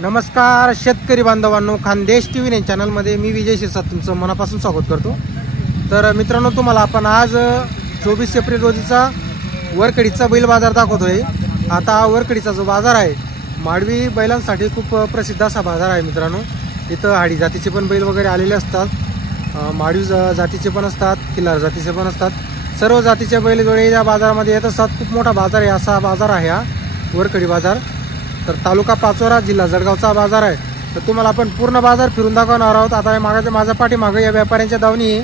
नमस्कार शेतकरी बांधवांनो, खानदेश टीव्ही या चॅनलमध्ये मी विजय शिरसाट तुमचं मनापासून स्वागत करतो। तर मित्रांनो, तुम्हाला आपण आज 24 एप्रिल रोजीचा वरखडीचा बैल बाजार दाखवतोय। आता वरखडीचा जो बाजार आहे माडवी बैलांसाठी खूप प्रसिद्ध असा बाजार आहे मित्रांनो। इथं हाडी जातीचे पण बैल वगैरे आलेले असतात, माडवी जातीचे पण असतात, खिल्लार जातीचे पण असतात। सर्व जातीचे बैल जोडे या बाजारामध्ये येत असतात। खूप मोठा बाजार आहे, असा बाजार आहे हा वरखडी बाजार। तर तालुका पाचोरा, जिल्हा जळगावचा बाजार आहे। तर तुम्हाला आपण पूर्ण बाजार फिरून दाखवणार आहोत। आता माझ्या पाठीमागे या व्यापाऱ्यांच्या दावणी आहे,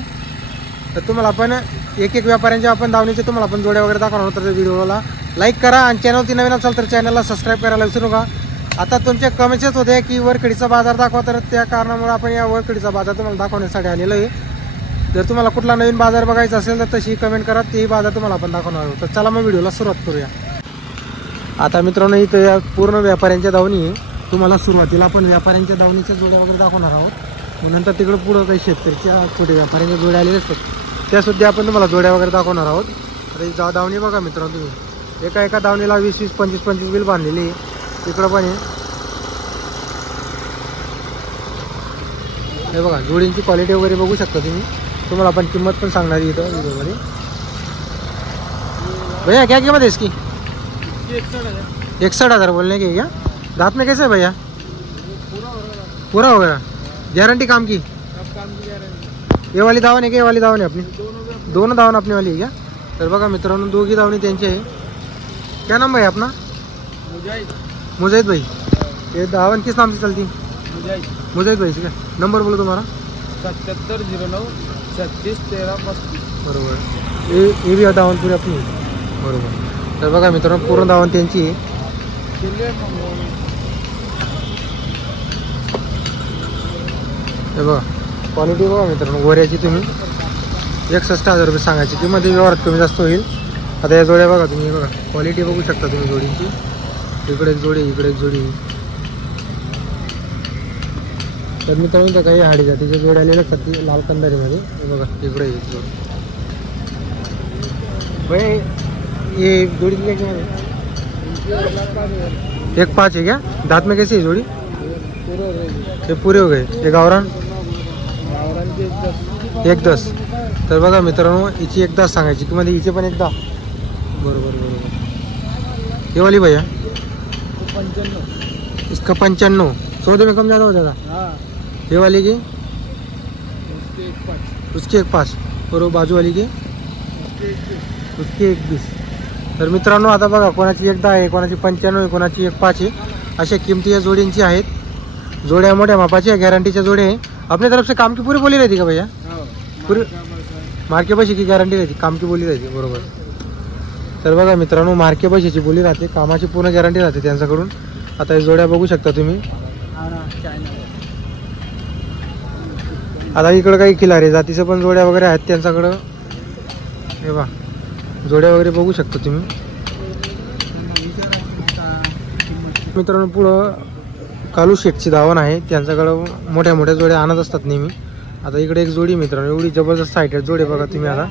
तर तुम्हाला आपण एक व्यापाऱ्यांच्या आपण दावणीचे तुम्हाला आपण जोड्या वगैरे दाखवणार आहोत। तर व्हिडिओला लाईक करा आणि चॅनलवरती नवीन असाल तर चॅनलला सबस्क्राईब करायला विसरू नका। आता तुमचे कमेंट्स होते की वरखडीचा बाजार दाखवा, तर त्या कारणामुळे आपण या वरखडीचा बाजार तुम्हाला दाखवण्यासाठी आलेलो आहे। जर तुम्हाला कुठला नवीन बाजार बघायचा असेल तर तशी कमेंट करा, तेही बाजार तुम्हाला आपण दाखवणार आहोत। तर चला मग व्हिडिओला सुरुवात करूया। आता मित्रांनो, इथं या पूर्ण व्यापाऱ्यांच्या दावणी आहे। तुम्हाला सुरुवातीला आपण व्यापाऱ्यांच्या दावणीच्या जोड्या वगैरे दाखवणार आहोत, मग नंतर तिकडे पुढं काही शेतकऱ्याच्या छोटे व्यापाऱ्यांच्या जोड्या आलेल्या असतात, त्यासुद्धा आपण तुम्हाला जोड्या वगैरे दाखवणार आहोत। आता ही दावणी बघा मित्रांनो, तुम्ही एका दावणीला 20-20, 25-25 बिल बांधलेली आहे। इकडं पण हे बघा, जोडींची क्वालिटी वगैरे बघू शकता तुम्ही। तुम्हाला आपण किंमत पण सांगणार आहे इथं व्हिडिओमध्ये। भैया क्या कीमत है इसकी? 61,000 बोलने की क्या? दांत में कैसे है भैया? पूरा हो गया। गारंटी काम की? ये वाली दावण है, ये वाली दावण है अपनी? दोनों दावण अपनी वाली है क्या? तर बघा मित्रांनो, दोघी दावणी त्यांची आहे। क्या नाम भाई अपना? मुजाहिद भाई। ये दावण किस नाम से चलती? मुजाहिद भाई से क्या नंबर बोलो तुम्हारा? 7709361335। बरोबर। ये भी दावण पूरी अपनी बरोबर। तर बघा मित्रांनो, पूर्ण दावण त्यांची आहे। हे बघा क्वालिटी बघा मित्रांनो गोऱ्याची। तुम्ही 61,000 रुपये सांगायची किंमत, व्यवहारात कमी जास्त होईल। आता या जोड्या बघा तुम्ही, बघा क्वालिटी बघू शकता तुम्ही जोडींची। इकडे एक जोडी, इकडे एक जोडी। तर मित्रांनो, तर काही हाडी जातीच्या जोड्या आलेल्या असतात लाल कंदारीमध्ये। हे बघा इकडे एक जोडी। भाई ये जोड़ी क्या है? 1.5 है क्या? दांत में कैसी है जोड़ी? ये पूरे हो गए। ये गावरान 1.10। तर बघा मित्रांनो, हिची 1.10 सांगायची किंमत, हिचे पण 1.10 बरोबर बरोबर। ये वाली भैया 55, इसका 55 सौदे में कम ज़्यादा हो जाएगा। ये वाली की उसकी 1.5 और वो बाजू वाली की उसकी 1.20। तर मित्रांनो, आता बघा कोणाची 1.10 आहे, कोणाची 95 आहे, कोणाची 1.5 आहे। अशा किमती या जोडींची आहेत। जोड्या मोठ्या मापाच्या गॅरंटीच्या जोड्या आहे। अपनी तरफ से काम की पूरी बोली रहती का भैया? पूरी मार्के पैसे की गॅरंटी रहती, काम की बोली रहती बरोबर। तर बघा मित्रांनो, मार्के पैशाची बोली राहते, कामाची पूर्ण गॅरंटी राहते त्यांच्याकडून। आता या जोड्या बघू शकता तुम्ही। आता इकडं काही खिलारी जातीचे पण जोड्या वगैरे आहेत त्यांच्याकडं। हे बघा जोड्या वगैरे बघू शकता तुम्ही मित्रांनो। पुढं कालू शेठची दावण आहे, त्यांच्याकडं मोठ्या मोठ्या जोड्या आणत असतात नेहमी। आता इकडे एक जोडी मित्रांनो, एवढी जबरदस्त साईड जोडी बघा तुम्ही। आता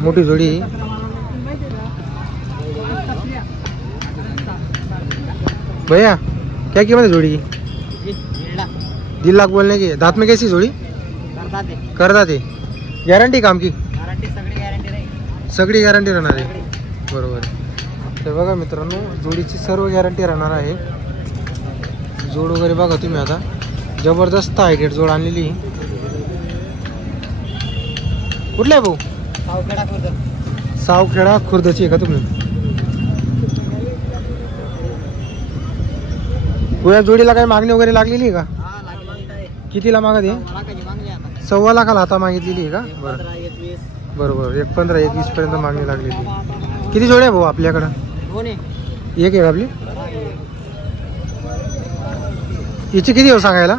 मोठी जोडी। भैया क्या कीमत है जोड़ी की? 1.5 लाख बोलने की। दांत में कैसी जोड़ी? करदात है। गॅरंटी काम की? सगळी गॅरंटी राहणार आहे बरोबर। तर बघा मित्रांनो, जोडीची सर्व गॅरंटी राहणार आहे। जोड वगैरे बघा तुम्ही। आता जबरदस्त हायटेड जोड आणलेली। कुठला आहे भाऊ? सावखेडा खुर्दची आहे का तुम्ही? या जोडीला काही मागणी वगैरे लागलेली आहे का? कितीला मागत आहे? 1.25 लाखाला आता मागितलेली आहे का? बरं बरोबर। 1.15-1.20 पर्यंत मागणी लागलेली। किती जोड्या भाऊ आपल्याकडं? एक आहे आपली। हिची किती हो सांगायला?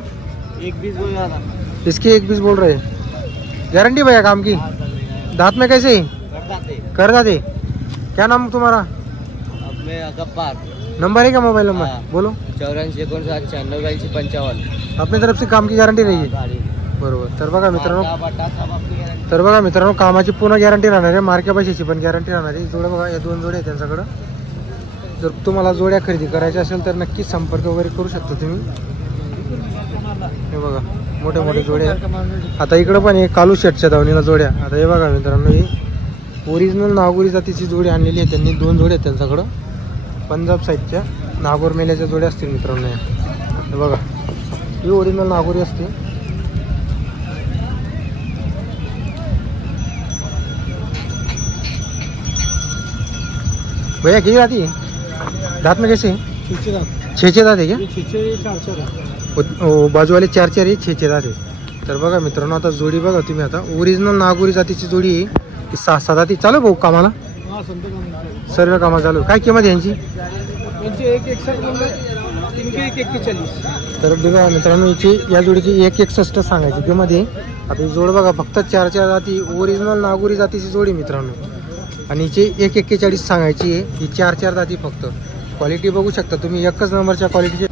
1.20 इसकी 1.20 बोल रहे। गारंटी भैया काम की? दांत में कैसे? करदाते। क्या नाम तुम्हारा? गब्बार। नंबर है क्या मोबाइल नंबर? बोलो। 84 अपनी तरफ से काम की गारंटी रहेगी बरोबर। तर बघा मित्रांनो, कामाची पूर्ण गॅरंटी राहणार आहे, मार्के पैशाची पण गॅरंटी राहणार आहे। जोड्या बघा, या 2 जोड्या आहेत त्यांच्याकडं। जर तुम्हाला जोड्या खरेदी करायच्या असेल तर नक्की संपर्क वगैरे करू शकता तुम्ही. हे बघा मोठे मोठे जोड्या आहेत. आता इकडं पण एक कालू शेटच्या दावणीला जोड्या. आता हे बघा मित्रांनो ही ओरिजिनल नागोरी जातीची जोडी आणलेली आहे त्यांनी. 2 जोड्या आहेत त्यांच्याकडं. पंजाब साईडच्या नागोर मेल्याच्या जोड्या असतील मित्रांनो. हे बघा ही ओरिजिनल नागोरी असते. भैया किती दाती है? दांत में कैसे? 6 दात है क्या? 4 बाजू वाले 4 आहे, 6 दात आहे. तर बघा मित्रांनो आता जोडी बघा तुम्ही. आता ओरिजिनल नागोरी जातीची जोडी आहे. 6 दाती. चालू भाऊ कामाला? सर्व कामा चालू. काय किंमत आहे यांची? तर बघा मित्रांनो याची या जोडीची 161 सांगायची किंमत आहे. आता ही जोड बघा फक्त 4 दाती ओरिजिनल नागोरी जातीची जोडी मित्रांनो. आणि हिची 141 सांगायची आहे. ही 4 दाती फक्त. क्वालिटी बघू शकता तुम्ही. एकच नंबरच्या क्वालिटीची.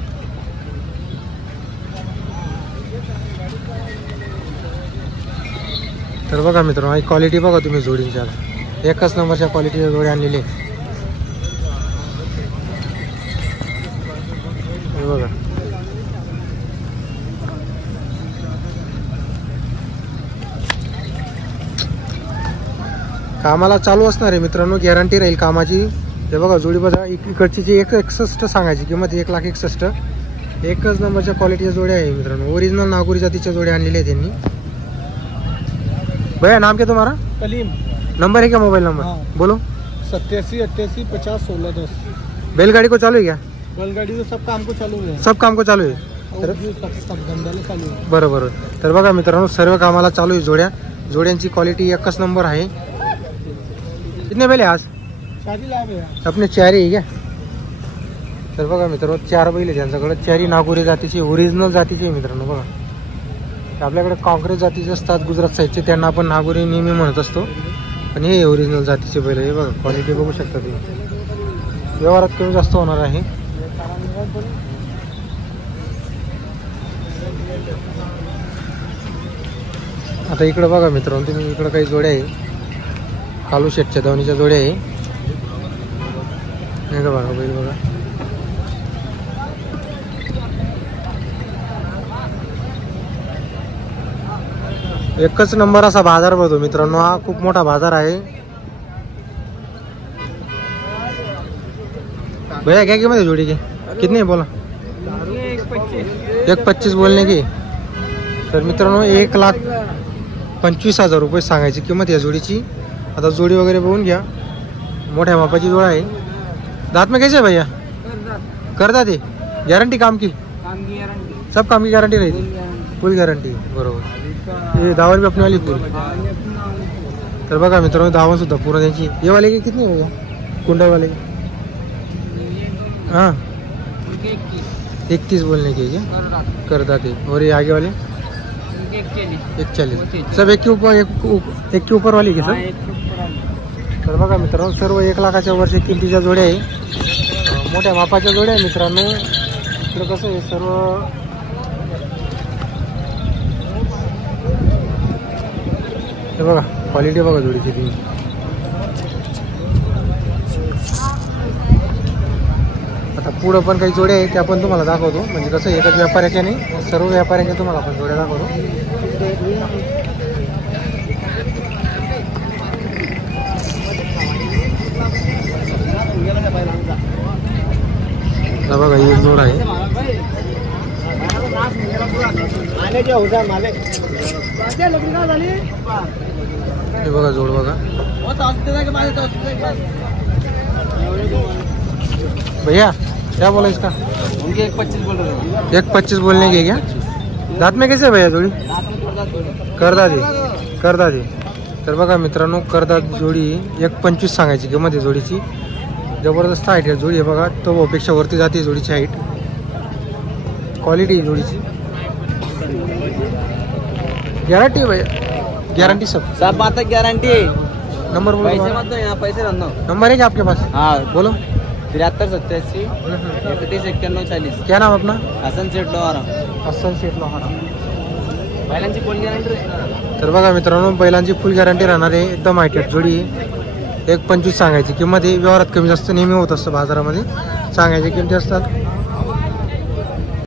तर बघा मित्रांनो ही क्वालिटी बघा तुम्ही जोडींच्या. एकच नंबरच्या क्वालिटीच्या जोड्या आणलेली आहे. हे बघा कामाला चालू असणार आहे मित्रांनो. गॅरंटी राहील कामाची. हे बघा जोडी बघा इकडची जी 161 सांगायची किंमत 1,61,000. एकच नंबरच्या क्वालिटीच्या जोड्या आहे मित्रांनो. ओरिजिनल नागोरी जातीच्या जोड्या आणलेल्या आहेत त्यांनी. भैया नाम क्या तुम्हारा? कलीम. नंबर है क्या मोबाइल नंबर? बोलो. 87 88 50 16 10. बैलगाड़ी को चालू है क्या? बैलगाड़ी तो सब काम को चालू है. सब काम को चालू है. सब धंद्याला चालू आहे. बरोबर. तर बघा मित्रांनो सर्व कामाला चालू आहे जोड्या. जोड्यांची क्वालिटी एकच नंबर आहे. कितने बैल है आज? अपने 4 है क्या? तर बघा मित्रांनो 4 बैल आहे त्यांच्याकडे. 4 नागोरी जातीचे ओरिजिनल जातीचे मित्रांनो. बघा आपल्याकडे काँक्रेज जातीचे असतात गुजरात साईडचे. त्यांना आपण नागोरी नेहमी म्हणत असतो. पण हे ओरिजिनल जातीचे बैल. हे बघा क्वालिटी बघू शकता तुम्ही. व्यवहारात कमी जास्त होणार आहे. आता इकडे बघा मित्रांनो तुम्ही. इकडे काही जोड्या आहे. कालू शेटच्या दावणीच्या जोड्या आहे. हे बघा बैल बघा. एकच नंबर असा बाजार भरतो मित्रांनो. हा खूप मोठा बाजार आहे. भैया क्या कीमत है जोड़ी की? कितनी बोला? 1,25,000 बोलने की. तर मित्रांनो 1,25,000 रुपये सांगायची किंमत या जोडीची. आता जोडी वगैरे बघून घ्या. मोठ्या मापाची जोड आहे. दांत में कैसे भैया? करदा दे. गॅरंटी काम की? सब काम की गारंटी रहेगी. फुल गॅरंटी. बरोबर. ये दावण भी अपने वाली फुल. तर बघा मित्रांनो दावण सुद्धा पूर्ण त्यांची. ये वाले की कितने हो गया? कुंडा वाले हाँ 31 बोलने के क्या? करदा दे. और ये आगे वाले 140. सब एक के ऊपर वाली की सर? तर बघा मित्रांनो सर्व 1 लाखाच्या वरच्या किमतीच्या जोड्या आहे. मोठ्या मापाच्या जोड्या आहे मित्रांनो. इकडं कसं आहे सर्व हे बघा क्वालिटी बघा जोडीची तुम्ही. आता पुढं पण काही जोड्या आहेत त्या पण तुम्हाला दाखवतो. म्हणजे कसं एकच व्यापाऱ्याच्या नाही सर्व व्यापाऱ्यांच्या तुम्हाला आपण जोड्या दाखवतो. बघा ही एक जोड आहे. हे बघा जोड बघा. भैया क्या बोला इसका? उनके 1,25 बोल रहे हो. 1,25 बोलने के क्या? दांत में कैसे भैया जोडी? करदा दे. तर बघा मित्रांनो करदात जोडी 1,25 सांगायची किंमत आहे जोडीची. जबरदस्त हाईट आहे जोडी. बघा तो भाऊपेक्षा वरती जाते जोडीची हाईट. क्वालिटी जोडीची. गॅरंटी भैया? गॅरंटी सब बात गारंटी है. नंबर बोलो. पैसे मत दो यहाँ, पैसे रख दो. नंबर है क्या आपके पास? हाँ बोलो. 73 87 31 91 40. क्या नाम अपना? हसन सेठ लोहारा. हसन शेठ लोहारा. बैलांची फुल गॅरंटी. तर बघा मित्रांनो बैलांची फुल गॅरंटी राहणार आहे. एकदम हायटेड जोडी आहे. 1.25 सांगायची किंमत आहे. व्यवहारात कमी जास्त नेहमी होत असतं बाजारामध्ये. सांगायची किमती असतात